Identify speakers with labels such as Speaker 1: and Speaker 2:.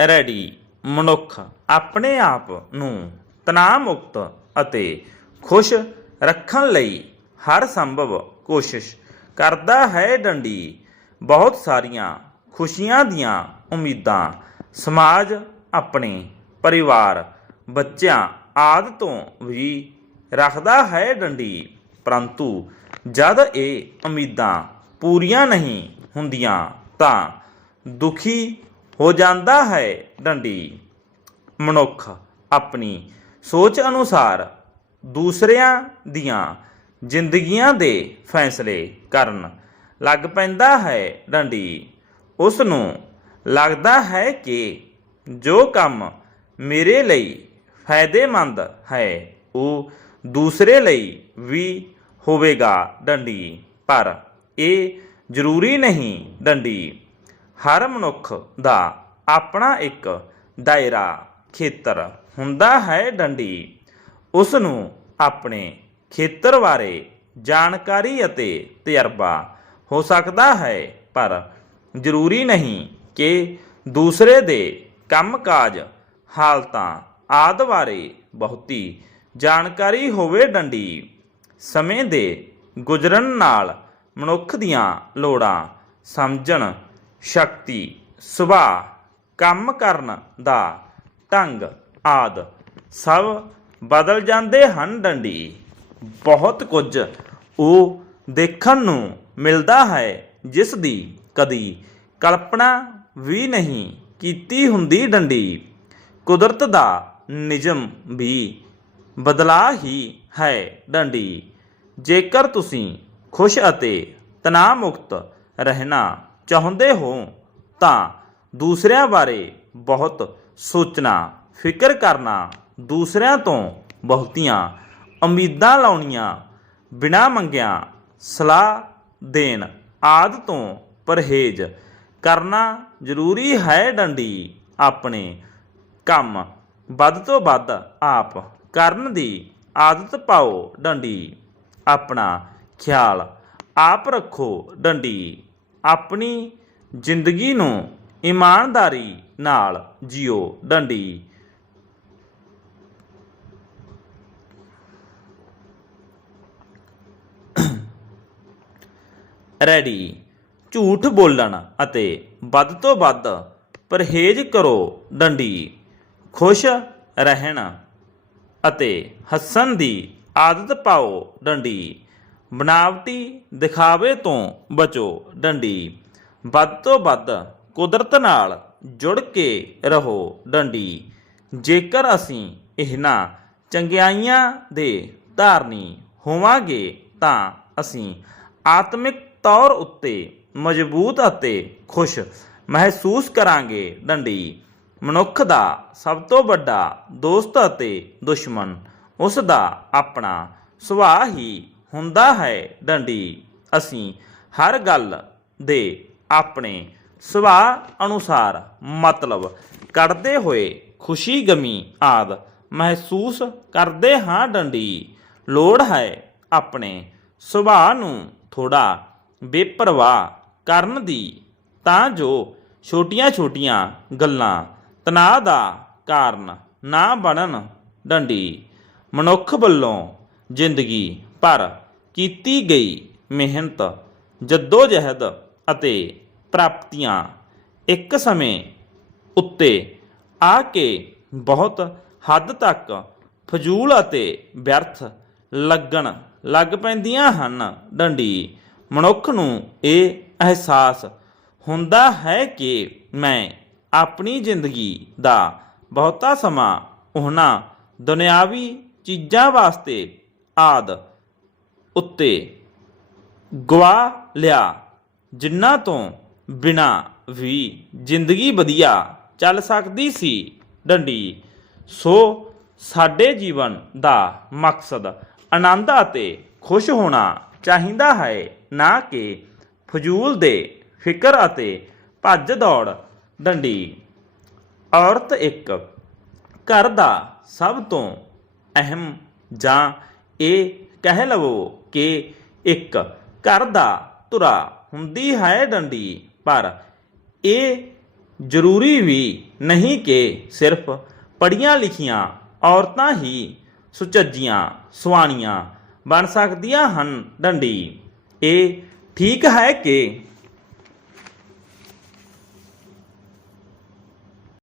Speaker 1: Ready. ਮਨੁੱਖ ਆਪਣੇ ਆਪ ਨੂੰ ਤਣਾਅ ਮੁਕਤ ਅਤੇ ਖੁਸ਼ ਰੱਖਣ ਲਈ ਹਰ ਸੰਭਵ ਕੋਸ਼ਿਸ਼ ਕਰਦਾ ਹੈ ਡੰਡੀ। ਬਹੁਤ ਸਾਰੀਆਂ ਖੁਸ਼ੀਆਂ ਦੀਆਂ ਉਮੀਦਾਂ ਸਮਾਜ, ਆਪਣੇ ਪਰਿਵਾਰ, ਬੱਚਿਆਂ ਆਦਿ ਤੋਂ ਵੀ ਰੱਖਦਾ ਹੈ ਡੰਡੀ। ਪਰੰਤੂ ਜਦ ਇਹ ਉਮੀਦਾਂ ਪੂਰੀਆਂ ਨਹੀਂ ਹੁੰਦੀਆਂ ਤਾਂ ਦੁਖੀ ਹੋ ਜਾਂਦਾ ਹੈ ਡੰਡੀ। ਮਨੁੱਖ ਆਪਣੀ ਸੋਚ ਅਨੁਸਾਰ ਦੂਸਰਿਆਂ ਦੀਆਂ ਜ਼ਿੰਦਗੀਆਂ ਦੇ ਫੈਸਲੇ ਕਰਨ ਲੱਗ ਪੈਂਦਾ ਹੈ ਡੰਡੀ। ਉਸ ਨੂੰ ਲੱਗਦਾ ਹੈ ਕਿ ਜੋ ਕੰਮ ਮੇਰੇ ਲਈ ਫਾਇਦੇਮੰਦ ਹੈ, ਉਹ ਦੂਸਰੇ ਲਈ ਵੀ ਹੋਵੇਗਾ ਡੰਡੀ। ਪਰ ਇਹ ਜ਼ਰੂਰੀ ਨਹੀਂ ਡੰਡੀ। ਹਰ ਮਨੁੱਖ ਦਾ ਆਪਣਾ ਇੱਕ ਦਾਇਰਾ, ਖੇਤਰ ਹੁੰਦਾ ਹੈ ਡੰਡੀ। ਉਸ ਨੂੰ ਆਪਣੇ ਖੇਤਰ ਬਾਰੇ ਜਾਣਕਾਰੀ ਅਤੇ ਤਜਰਬਾ ਹੋ ਸਕਦਾ ਹੈ, ਪਰ ਜ਼ਰੂਰੀ ਨਹੀਂ ਕਿ ਦੂਸਰੇ ਦੇ ਕੰਮਕਾਜ, ਹਾਲਤਾਂ ਆਦਿ ਬਾਰੇ ਬਹੁਤੀ ਜਾਣਕਾਰੀ ਹੋਵੇ ਡੰਡੀ। ਸਮੇਂ ਦੇ ਗੁਜ਼ਰਨ ਨਾਲ ਮਨੁੱਖ ਦੀਆਂ ਲੋੜਾਂ ਸਮਝਣ ਸ਼ਕਤੀ, ਸੁਭਾਅ, ਕੰਮ ਕਰਨ ਦਾ ਢੰਗ ਆਦ ਸਭ ਬਦਲ ਜਾਂਦੇ ਹਨ ਡੰਡੀ। ਬਹੁਤ ਕੁਝ ਉਹ ਦੇਖਣ ਨੂੰ ਮਿਲਦਾ ਹੈ ਜਿਸ ਦੀ ਕਦੀ ਕਲਪਨਾ ਵੀ ਨਹੀਂ ਕੀਤੀ ਹੁੰਦੀ ਡੰਡੀ। ਕੁਦਰਤ ਦਾ ਨਿਯਮ ਵੀ ਬਦਲਾ ਹੀ ਹੈ ਡੰਡੀ। ਜੇਕਰ ਤੁਸੀਂ ਖੁਸ਼ ਅਤੇ ਤਣਾਅ ਮੁਕਤ ਰਹਿਣਾ ਚਾਹੁੰਦੇ ਹੋ, ਤਾਂ ਦੂਸਰਿਆਂ ਬਾਰੇ ਬਹੁਤ ਸੋਚਣਾ, ਫਿਕਰ ਕਰਨਾ, ਦੂਸਰਿਆਂ ਤੋਂ ਬਹੁਤੀਆਂ ਉਮੀਦਾਂ ਲਾਉਣੀਆਂ, ਬਿਨਾਂ ਮੰਗਿਆਂ ਸਲਾਹ ਦੇਣ ਆਦ ਤੋਂ ਪਰਹੇਜ਼ ਕਰਨਾ ਜ਼ਰੂਰੀ ਹੈ ਡੰਡੀ ਆਪਣੇ ਕੰਮ ਵੱਧ ਤੋਂ ਵੱਧ ਆਪ ਕਰਨ ਦੀ ਆਦਤ ਪਾਓ ਡੰਡੀ, ਆਪਣਾ ਖਿਆਲ ਆਪ ਰੱਖੋ ਡੰਡੀ। ਆਪਣੀ ਜ਼ਿੰਦਗੀ ਨੂੰ ਇਮਾਨਦਾਰੀ ਨਾਲ ਜਿਓ। ਡੰਡੀ। ਰੈਡੀ। ਝੂਠ ਬੋਲਣ ਅਤੇ ਵੱਧ ਤੋਂ ਵੱਧ ਪਰਹੇਜ਼ ਕਰੋ ਡੰਡੀ। ਖੁਸ਼ ਰਹਿਣ ਅਤੇ ਹੱਸਣ ਦੀ ਆਦਤ ਪਾਓ ਡੰਡੀ। ਬਨਾਵਟੀ ਦਿਖਾਵੇ ਤੋਂ ਬਚੋ ਡੰਡੀ। ਵੱਧ ਤੋਂ ਵੱਧ ਕੁਦਰਤ ਨਾਲ ਜੁੜ ਕੇ ਰਹੋ ਡੰਡੀ। ਜੇਕਰ ਅਸੀਂ ਇਹਨਾਂ ਚੰਗਿਆਈਆਂ ਦੇ ਧਾਰਨੀ ਹੋਵਾਂਗੇ, ਤਾਂ ਅਸੀਂ ਆਤਮਿਕ ਤੌਰ ਉੱਤੇ ਮਜ਼ਬੂਤ ਅਤੇ ਖੁਸ਼ ਮਹਿਸੂਸ ਕਰਾਂਗੇ ਡੰਡੀ। ਮਨੁੱਖ ਦਾ ਸਭ ਤੋਂ ਵੱਡਾ ਦੋਸਤ ਅਤੇ ਦੁਸ਼ਮਣ ਉਸ ਦਾ ਆਪਣਾ ਸੁਭਾਅ ਹੀ ਹੁੰਦਾ ਹੈ ਡੰਡੀ। ਅਸੀਂ ਹਰ ਗੱਲ ਦੇ ਆਪਣੇ ਸੁਭਾਅ ਅਨੁਸਾਰ ਮਤਲਬ ਕੱਢਦੇ ਹੋਏ ਖੁਸ਼ੀ ਗਮੀ ਆਦ ਮਹਿਸੂਸ ਕਰਦੇ ਹਾਂ ਡੰਡੀ। ਲੋੜ ਹੈ ਆਪਣੇ ਸੁਭਾਅ ਨੂੰ ਥੋੜਾ ਬੇਪਰਵਾਹ ਕਰਨ ਦੀ, ਤਾਂ ਜੋ ਛੋਟੀਆਂ-ਛੋਟੀਆਂ ਗੱਲਾਂ ਤਣਾਅ ਦਾ ਕਾਰਨ ਨਾ ਬਣਨ। ਡੰਡੀ, ਮਨੁੱਖ ਵੱਲੋਂ ਜ਼ਿੰਦਗੀ ਭਰ ਕੀਤੀ ਗਈ ਮਿਹਨਤ, ਜੱਦੋ-ਜਹਿਦ ਅਤੇ ਪ੍ਰਾਪਤੀਆਂ ਇੱਕ ਸਮੇਂ ਉੱਤੇ ਆ ਕੇ ਬਹੁਤ ਹੱਦ ਤੱਕ ਫਜ਼ੂਲ ਅਤੇ ਵਿਅਰਥ ਲੱਗਣ ਲੱਗ ਪੈਂਦੀਆਂ ਹਨ। ਡੰਡੀ, ਮਨੁੱਖ ਨੂੰ ਇਹ ਅਹਿਸਾਸ ਹੁੰਦਾ ਹੈ ਕਿ ਮੈਂ ਆਪਣੀ ਜ਼ਿੰਦਗੀ ਦਾ ਬਹੁਤਾ ਸਮਾਂ ਉਹਨਾਂ ਦੁਨਿਆਵੀ ਚੀਜ਼ਾਂ ਵਾਸਤੇ ਆਦ ਉੱਤੇ ਗਵਾ ਲਿਆ ਜਿਨ੍ਹਾਂ ਤੋਂ ਬਿਨਾ ਵੀ ਜ਼ਿੰਦਗੀ ਵਧੀਆ ਚੱਲ ਸਕਦੀ ਸੀ ਡੰਡੀ, ਸੋ ਸਾਡੇ ਜੀਵਨ ਦਾ ਮਕਸਦ ਆਨੰਦ ਅਤੇ ਖੁਸ਼ ਹੋਣਾ ਚਾਹੀਦਾ ਹੈ, ਨਾ ਕਿ ਫਜ਼ੂਲ ਦੇ ਫਿਕਰ ਅਤੇ ਭੱਜ ਦੌੜ। ਡੰਡੀ, ਔਰਤ ਇੱਕ ਘਰ ਦਾ ਸਭ ਤੋਂ ਅਹਿਮ ਜਾਂ ਇਹ ਕਹਿ ਲਵੋ ਕਿ ਇੱਕ ਘਰ ਦਾ ਧੁਰਾ ਹੁੰਦੀ ਹੈ ਡੰਡੀ, ਪਰ ਇਹ ਜ਼ਰੂਰੀ ਵੀ ਨਹੀਂ ਕਿ ਸਿਰਫ ਪੜੀਆਂ ਲਿਖੀਆਂ ਔਰਤਾਂ ਹੀ ਸੁਚੱਜੀਆਂ ਸੁਆਣੀਆਂ ਬਣ ਸਕਦੀਆਂ ਹਨ ਡੰਡੀ। ਇਹ ਠੀਕ ਹੈ ਕਿ